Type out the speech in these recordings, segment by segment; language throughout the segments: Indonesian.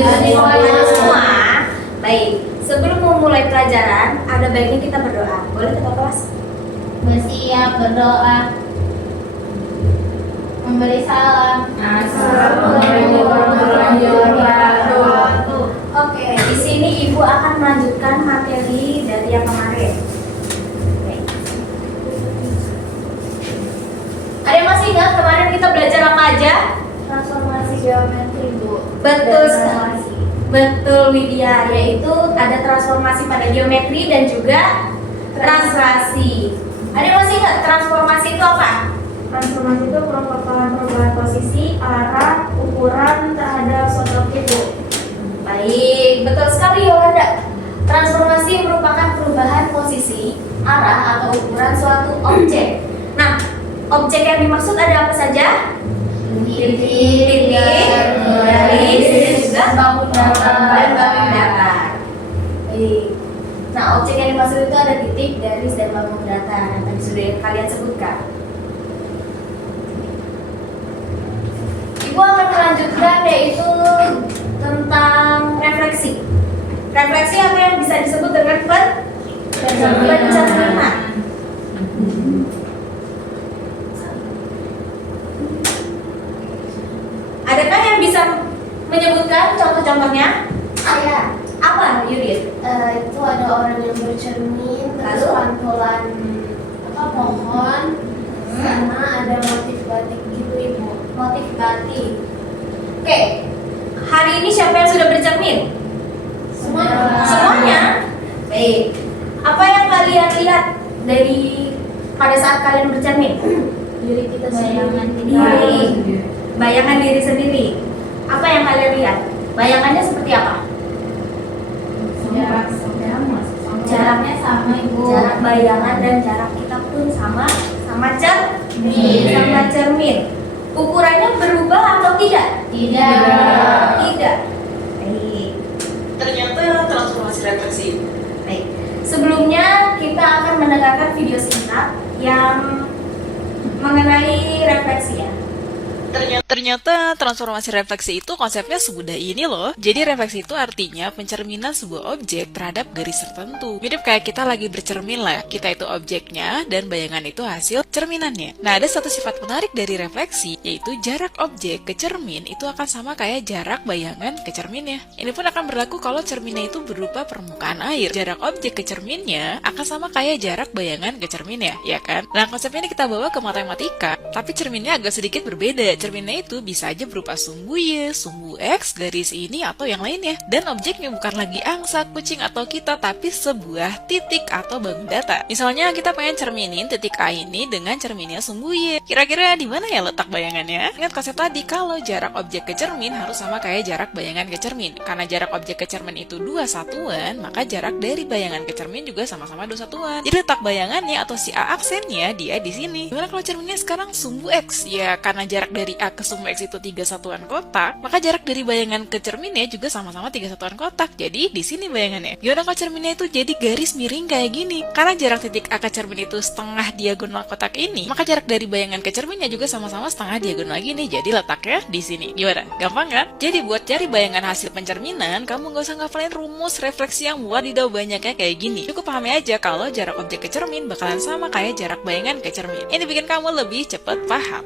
Ada semua. Baik, sebelum memulai pelajaran, ada baiknya kita berdoa. Boleh ketua kelas? Bersiap berdoa. Memberi salam. Assalamualaikum warahmatullahi wabarakatuh. Oke, di sini Ibu akan melanjutkan materi dari yang kemarin. Baik. Ada yang masih ingat kemarin kita belajar apa aja? Transformasi geometri, Bu. Betul Dan sekali. relasi. Betul Widya, yaitu ada transformasi pada geometri dan juga translasi. Ada yang masih ingat transformasi itu apa? Transformasi itu merupakan perubahan posisi, arah, ukuran terhadap suatu objek, Bu. Baik, betul sekali Yolanda. Transformasi merupakan perubahan posisi, arah atau ukuran suatu objek. Nah, objek yang dimaksud ada apa saja? Titik, garis, dan juga bangun datar. dan bangun datar. Baik. Nah, objek yang dimaksud itu ada titik, garis, dan bangun datar. Yang tadi sudah kalian sebutkan. Ibu akan melanjutkan yaitu tentang refleksi. Refleksi apa yang bisa disebut dengan pencerminan. Adakah yang bisa menyebutkan contoh-contohnya? Saya. Apa, Yudit? Itu ada orang yang bercermin, terus Lalu? pantulan pohon, sama ada motif batik gitu, Ibu. Motif batik. Oke, hari ini siapa yang sudah bercermin? Semuanya? Baik. Apa yang kalian lihat dari pada saat kalian bercermin? Diri kita Bayangan sendiri. diri. Bayangan diri sendiri. Apa yang kalian lihat? Bayangannya seperti apa? Jaraknya sama, Ibu. Jarak bayangan dan jarak kita pun sama cermin. Sama cermin. Ukurannya berubah atau tidak? Tidak. Tidak. Baik. Ternyata transformasi refleksi. Baik. Sebelumnya kita akan mendengarkan video singkat yang mengenai refleksi ya. Ternyata transformasi refleksi itu konsepnya semudah ini loh. Jadi refleksi itu artinya pencerminan sebuah objek terhadap garis tertentu. Mirip kayak kita lagi bercermin lah. Kita itu objeknya dan bayangan itu hasil cerminannya. Nah, ada satu sifat menarik dari refleksi, yaitu jarak objek ke cermin itu akan sama kayak jarak bayangan ke cerminnya. Ini pun akan berlaku kalau cerminnya itu berupa permukaan air. Jarak objek ke cerminnya akan sama kayak jarak bayangan ke cerminnya, ya kan? Nah, konsep ini kita bawa ke matematika, tapi cerminnya agak sedikit berbeda. Cerminnya itu bisa aja berupa sumbu Y, sumbu X, garis ini, atau yang lainnya. Dan objeknya bukan lagi angsa, kucing, atau kita, tapi sebuah titik atau bangun datar. Misalnya kita pengen cerminin titik A ini dengan cerminnya sumbu Y. Kira-kira di mana ya letak bayangannya? Ingat konsep tadi, kalau jarak objek ke cermin harus sama kayak jarak bayangan ke cermin. Karena jarak objek ke cermin itu 2 satuan, maka jarak dari bayangan ke cermin juga sama-sama 2 satuan. Jadi letak bayangannya atau si A aksennya dia di sini. Gimana kalau cerminnya sekarang sumbu X? Ya, karena jarak dari A ke sumbu X itu 3 satuan kotak, maka jarak dari bayangan ke cerminnya juga sama-sama 3 satuan kotak. Jadi di sini bayangannya. Gimana kalau cerminnya itu jadi garis miring kayak gini? Karena jarak titik A ke cermin itu setengah diagonal kotak ini, maka jarak dari bayangan ke cerminnya juga sama-sama setengah diagonal gini. Jadi letaknya di sini. Gimana? Gampang kan? Jadi buat cari bayangan hasil pencerminan, kamu nggak usah ngafalin rumus refleksi yang wadidaw banyaknya kayak gini. Cukup pahami aja kalau jarak objek ke cermin bakalan sama kayak jarak bayangan ke cermin. Ini bikin kamu lebih cepat paham.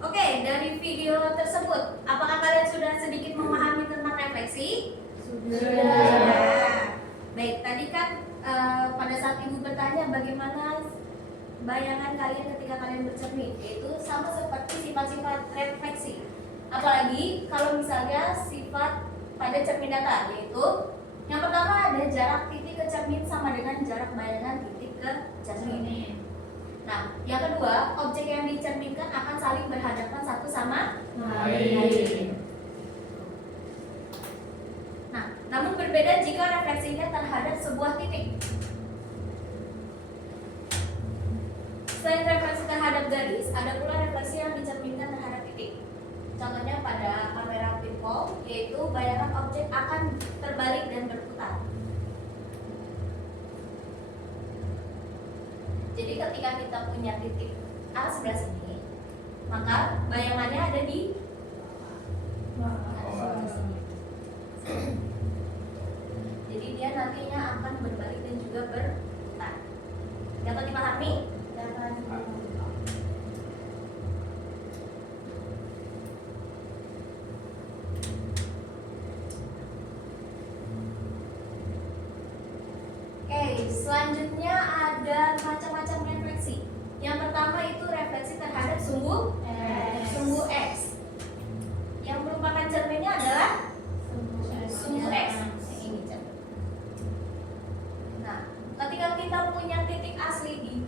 Oke, dari video tersebut, apakah kalian sudah sedikit memahami tentang refleksi? Sudah. Baik, tadi kan pada saat Ibu bertanya bagaimana bayangan kalian ketika kalian bercermin, yaitu sama seperti sifat-sifat refleksi. Apalagi kalau misalnya sifat pada cermin datar, yaitu yang pertama ada jarak titik ke cermin sama dengan jarak bayangan titik ke cermin. Nah, yang kedua, objek yang dicerminkan akan saling berhadapan satu sama lain. Nah, namun berbeda jika refleksinya terhadap sebuah titik. Selain refleksi terhadap garis, ada pula refleksi yang dicerminkan terhadap titik. Contohnya pada kamera pinhole, yaitu bayangan objek akan terbalik dan berputar. Jadi ketika kita punya titik A sebelah sini, maka bayangannya ada di selanjutnya ada macam-macam refleksi. Yang pertama itu refleksi terhadap sumbu X. Yang merupakan cerminnya adalah sumbu X. Yang ini cermin. Nah, ketika kita punya titik asli di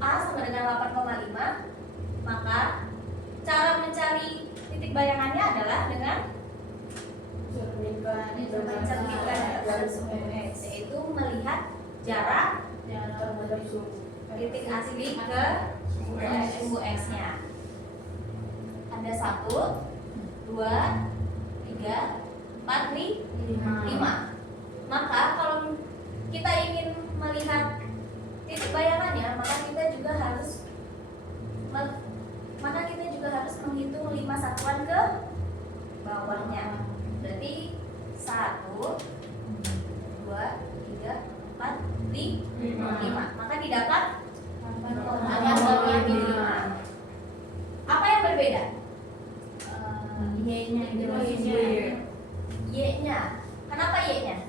A sama dengan 8,5, maka cara mencari titik bayangannya adalah dengan mencerminkan terhadap sumbu X, yaitu melihat jarak titik asli ke sumbu X-nya. Ada 1, 2, 3, 4, 5. Maka kalau kita ingin melihat titik bayangannya, maka kita juga harus menghitung 5 satuan ke bawahnya. Berarti 1, 2, 3, 4, 5. Maka didapat 8,5. Apa yang berbeda? Y-nya. Kenapa Y-nya?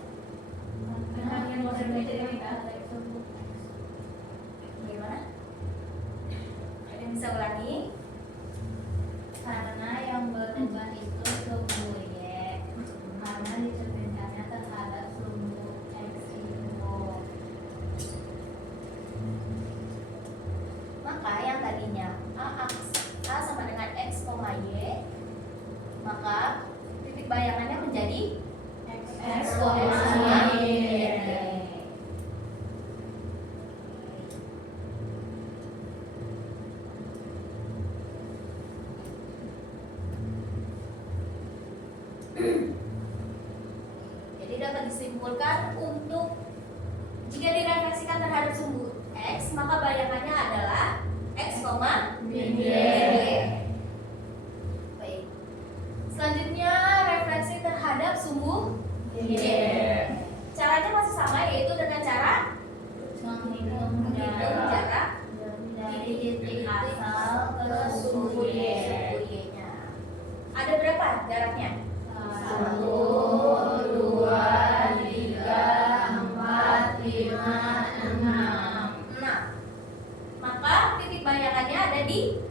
Gimana? Ada yang bisa ulangi? Karena yang berubah itu sumbu Y, karena dicerminkannya terhadap sumbu X itu. Maka yang tadinya A sama dengan X, Y, maka titik bayangannya menjadi X, Y. Jadi dapat disimpulkan untuk jika direfleksikan terhadap sumbu X, maka bayangannya adalah X, Y. Baik. Selanjutnya refleksi terhadap sumbu Y. Caranya masih sama, yaitu dengan cara menghitung jarak dari titik asal ke sumbu Y. Y-nya. Ada berapa jaraknya? 1, 2, 3, 4, 5, 6. 6. Maka titik bayangannya ada di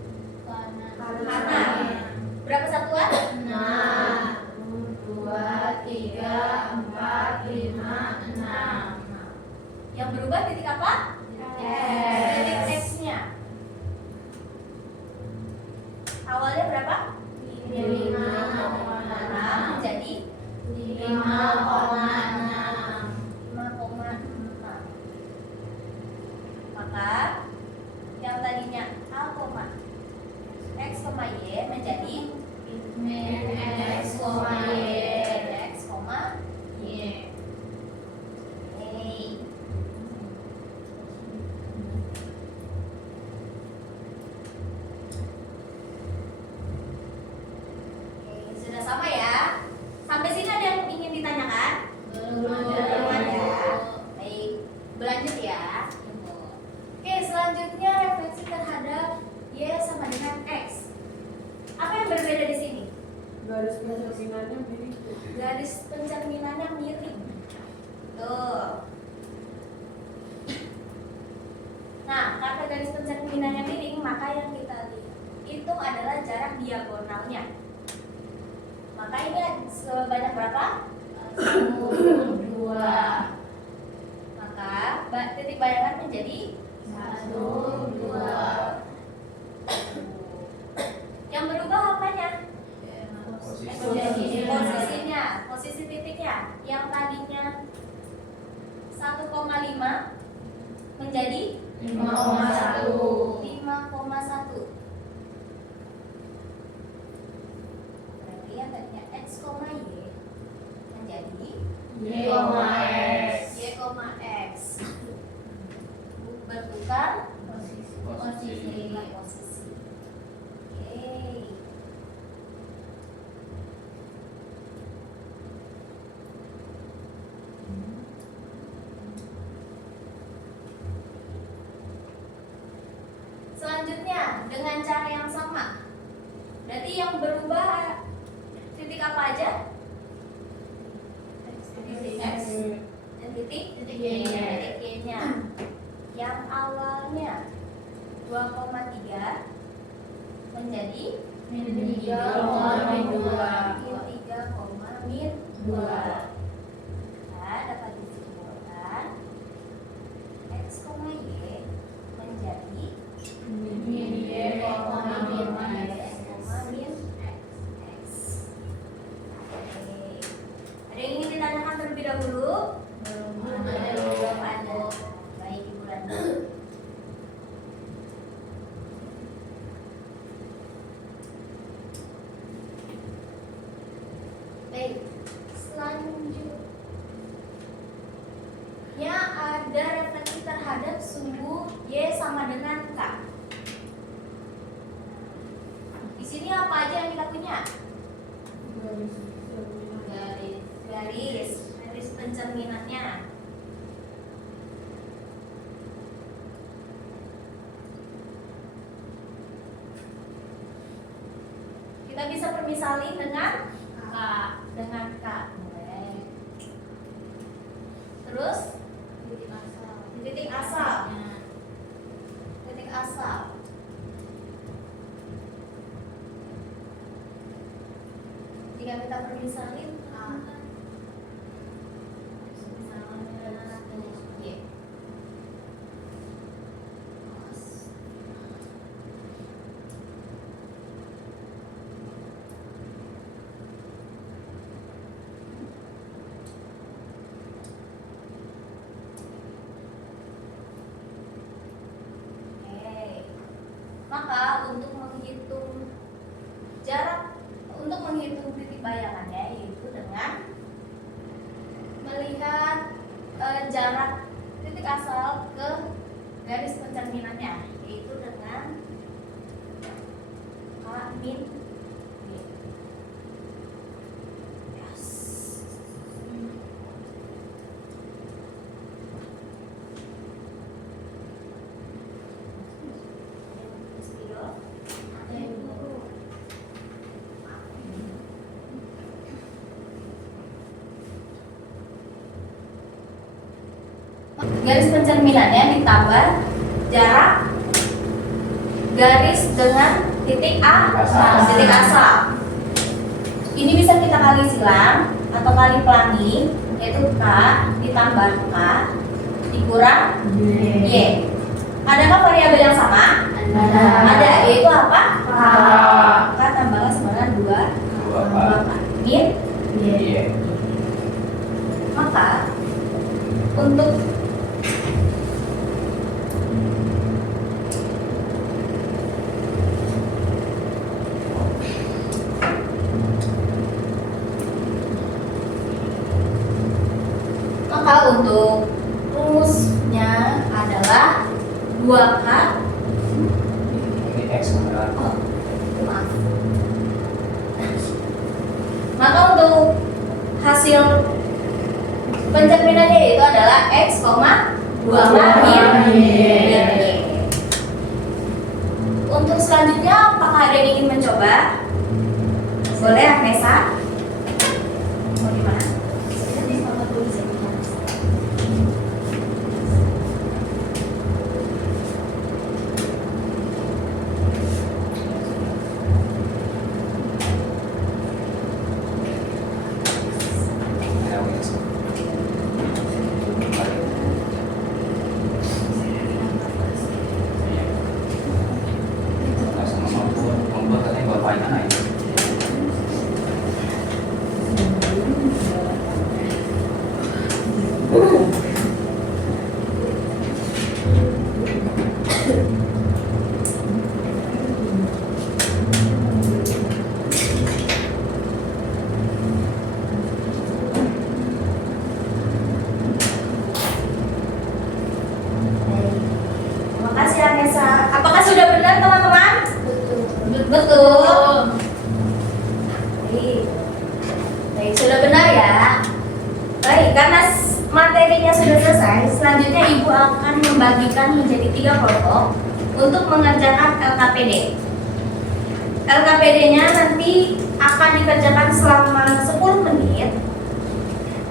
kanan. Berapa satuan? 1, 2, 3, 4, 5, 6. Yang berubah titik apa? Titik X-nya. Awalnya berapa? 5,6 menjadi 5,6. 5,6. Maka yang tadinya A, X, Y menjadi X, Y. X, Y. Oke. Oke, sudah sama ya? Sampai sini ada yang ingin ditanyakan? Belum ada. Baik, berlanjut ya. Oke, selanjutnya refleksi terhadap Y sama dengan X. Apa yang berbeda di sini? Garis pencerminannya mirip. Garis pencerminannya miring. Tuh. Nah, karena garis pencerminannya miring, maka yang kita hitung adalah jarak diagonalnya. Maka ini sebanyak berapa? 2. Maka titik bayangan menjadi 1, 2. Yang berubah apanya? Posisi. Posisinya, posisi titiknya. Yang tadinya 1,5 menjadi 5,1. 5,1. Berarti yang tadinya X, Y menjadi Y, X. Y, X. Bertukar Posisi. posisi. Oke. Selanjutnya dengan cara yang sama. Berarti yang berubah titik apa aja? Titik X. Dan titik Titik Y. Y. Titik Y-nya yang awalnya 2,3 menjadi min 3,2. 3,2. Nah, dapat disimpulkan X, Y menjadi min Y, min X. Oke. Ada yang ingin ditanyakan terlebih dahulu? Belum ada. Baik, Ibu lanjut. Baik, selanjutnya ada refleksi terhadap sumbu Y sama dengan K. Di sini apa aja yang kita punya? Garis pencerminannya. Kita bisa permisalin dengan K. Boleh. Terus titik asal. Jika kita permisalin Y. Maka untuk menghitung titik bayangannya yaitu dengan melihat jarak titik asal ke garis pencerminannya yaitu dengan K min Y. Yes. Garis pencerminannya ditambah jarak garis dengan titik asal. Ini bisa kita kali silang atau kali pelangi, yaitu K ditambah K dikurang Y. Adakah variabel yang sama? Ada, yaitu apa? K tambahkan sama dengan 2 min Y. Maka untuk rumusnya adalah 2K. Oh, maaf. Maka untuk hasil pencerminannya itu adalah X, 2K min Y. Untuk selanjutnya apakah ada yang ingin mencoba? Boleh, Nesa? Mau gimana? Terima kasih Anessa. Apakah sudah benar teman-teman? Betul. Baik, sudah benar ya. Baik, karena materinya sudah selesai, selanjutnya Ibu akan membagikan menjadi 3 kelompok untuk mengerjakan LKPD. LKPD-nya nanti akan dikerjakan selama 10 menit.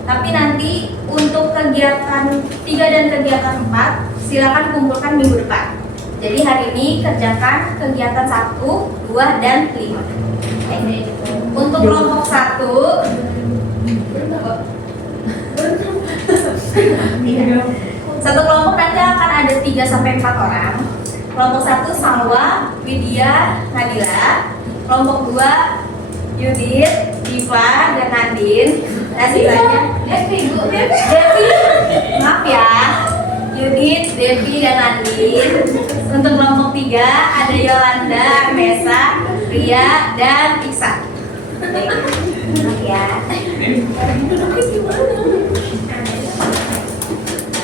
Tapi nanti untuk kegiatan 3 dan kegiatan 4 silakan kumpulkan minggu depan. Jadi hari ini kerjakan kegiatan 1, 2, dan 5. Untuk kelompok 1 satu kelompok nanti akan ada 3 sampai 4 orang. Kelompok 1 Salwa, Widya, Nadila. Kelompok 2 Yudit, Diva, dan Nadine. Nah, sisanya Devi, maaf ya. Yudit, Devi, dan Nadine. Untuk kelompok 3 ada Yolanda, Mesa, Ria, dan Iksan. Maaf ya.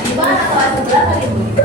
Gimana kalau sebelah kali ini?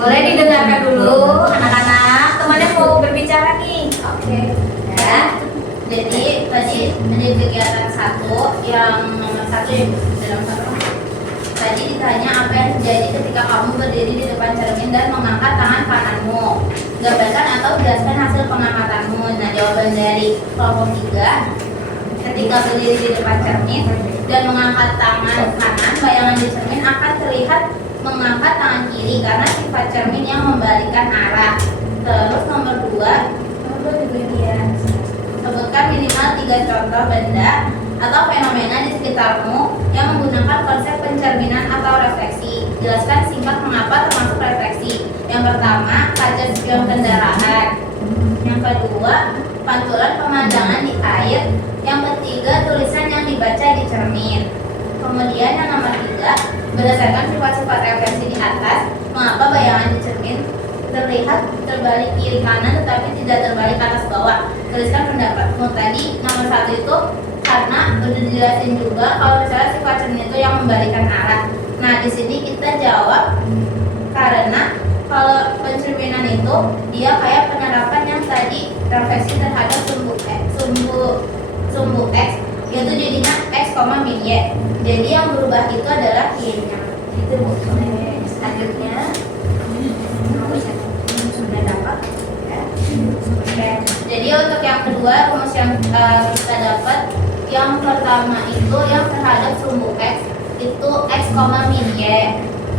Boleh didengarkan dulu anak-anak, temannya mau berbicara nih. Oke. Ya. Jadi tadi ada kegiatan 1 yang nomor 1 ya dalam satu. Tadi ditanya apa yang terjadi ketika kamu berdiri di depan cermin dan mengangkat tangan kananmu. Gambarkan atau jelaskan hasil pengangkatanmu. Nah, jawaban dari kelompok 3, ketika berdiri di depan cermin dan mengangkat tangan kanan, bayangan di cermin akan terlihat mengangkat tangan kiri karena sifat cermin yang membalikkan arah. Terus nomor 2, sebutkan minimal 3 contoh benda atau fenomena di sekitarmu yang menggunakan konsep pencerminan atau refleksi. Jelaskan singkat mengapa termasuk refleksi. Yang pertama, kaca spion kendaraan. Yang kedua, pantulan pemandangan di air. Yang ketiga, tulisan yang dibaca di cermin. Kemudian yang nomor 3, berdasarkan sifat-sifat refleksi di atas, mengapa bayangan di cermin terlihat terbalik kiri kanan tetapi tidak terbalik atas bawah. Tuliskan pendapatmu. Tadi nomor 1 itu karena udah dijelasin juga kalau misalnya sifat cermin itu yang membalikkan arah. Nah, di sini kita jawab karena kalau pencerminan itu dia kayak penerapan yang tadi refleksi terhadap sumbu X, yaitu jadinya X, min Y. Jadi yang berubah itu adalah Y-nya. Itu Bu. Selanjutnya sudah dapat ya. Oke. Jadi untuk yang kedua rumus yang kita dapat, yang pertama itu yang terhadap sumbu X itu X, min Y.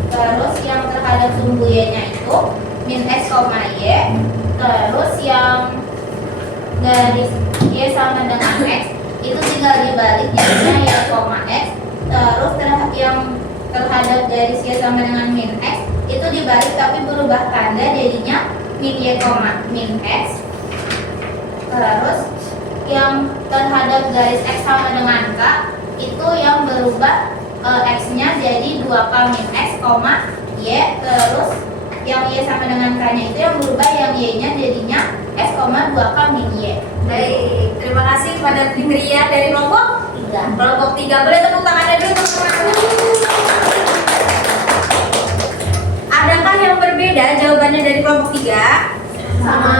Terus yang terhadap sumbu Y-nya itu min X, Y. Terus yang garis Y sama dengan X itu tinggal dibalik jadinya Y, X. Terus yang terhadap garis Y sama dengan min X itu dibalik tapi berubah tanda jadinya min Y, min X. Terus yang terhadap garis X sama dengan K itu yang berubah X-nya jadi 2K min X, Y. Terus yang Y sama dengan K-nya itu yang berubah yang Y-nya jadinya X, 2K min Y. Baik, terima kasih kepada Tim Ria dari kelompok 3. Kelompok 3, boleh tepuk tangannya dulu teman-teman. Adakah yang berbeda jawabannya dari kelompok 3? Sama.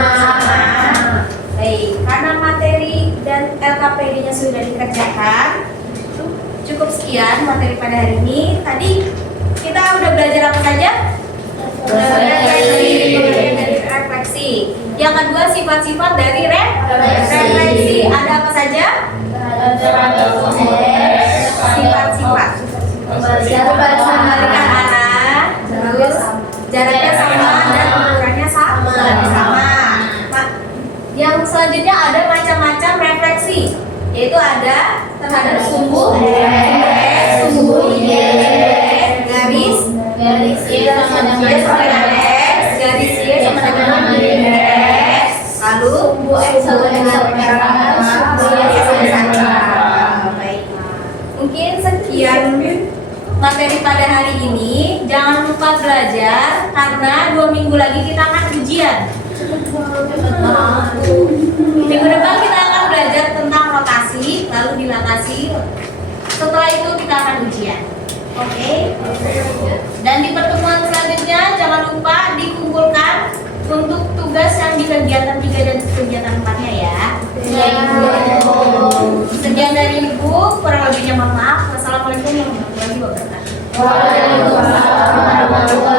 Baik, karena materi dan LKPD-nya sudah dikerjakan, cukup sekian materi pada hari ini. Tadi kita udah belajar apa saja? Refleksi. Yang kedua sifat-sifat dari refleksi. Ada apa saja? Sifat-sifat. Kembalikan arah, terus jaraknya sama dan ukurannya sama. Yang selanjutnya ada macam-macam refleksi, yaitu ada terhadap sumbu garis Y sama dengan X, garis Y sama dengan X, lalu sumbu X sama dengan X. Baik. Mungkin sekian materi pada hari ini. Jangan lupa belajar karena 2 minggu lagi kita akan ujian. Minggu depan kita akan belajar tentang rotasi, lalu dilatasi. Setelah itu kita akan ujian. Oke. Dan di pertemuan selanjutnya jangan lupa dikumpulkan untuk tugas yang di kegiatan 3 dan kegiatan 4-nya ya. Sekian dari Ibu, kurang lebihnya mohon maaf. Wassalamualaikum warahmatullahi wabarakatuh. Waalaikumsalam warahmatullahi wabarakatuh.